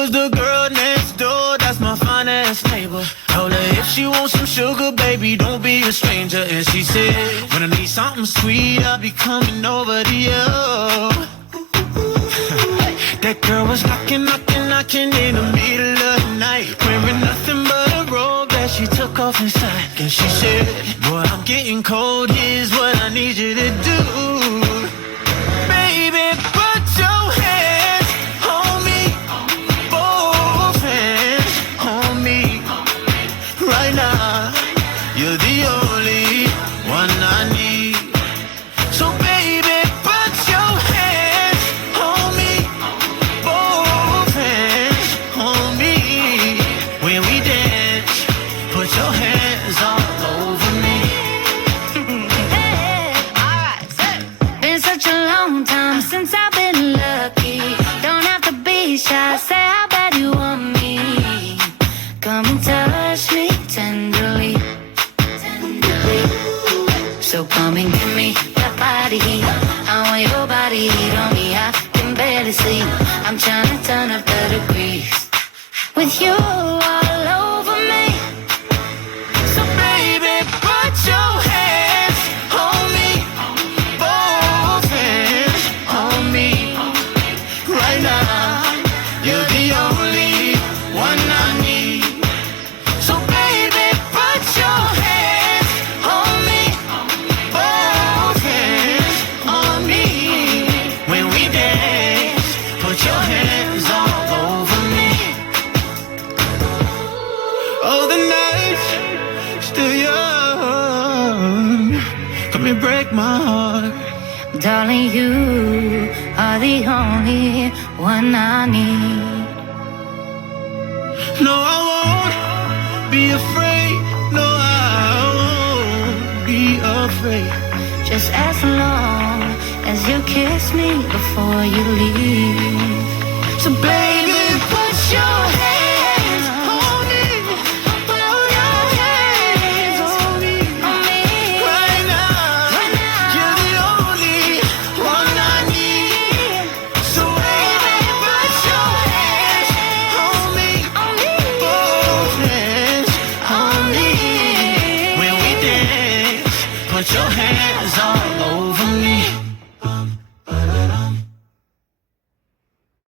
was the girl next door, that's my fine-ass neighbor. Told her if she wants some sugar, baby, don't be a stranger. And she said, when I need something sweet, I'll be coming over to you. That girl was knocking in the middle of the night, wearing nothing but a robe that she took off inside. And she said, boy, I'm getting cold, here's what I need you to do. Baby, put your hands on me, both hands on me. Right now, you're the only one I need. So baby, put your hands on me, both hands on me. When we dance, put your hands all over me. Hey, alright, been such a long time since I've been lucky. Don't have to be shy, say how bad you want me. Come and touch me tenderly. So come and give me that body heat. I want your body heat on me. I can barely sleep. I'm trying to turn up the degrees with you all over me. So baby, put your hands on me, both hands on me. Right now, you're the only one I need. So baby, put your hands on me, both hands on me. When we dance, put your hands all over me. Oh, the night's still young, come and break my heart. Darling, you are the only one I need. No, I won't be afraid. No, I won't be afraid. Just as long as you kiss me before you leave. So baby, put your hands on me, put your hands on me. Right now, you're the only one I need. So baby, put your hands on me, both hands on me. When we dance, put your hands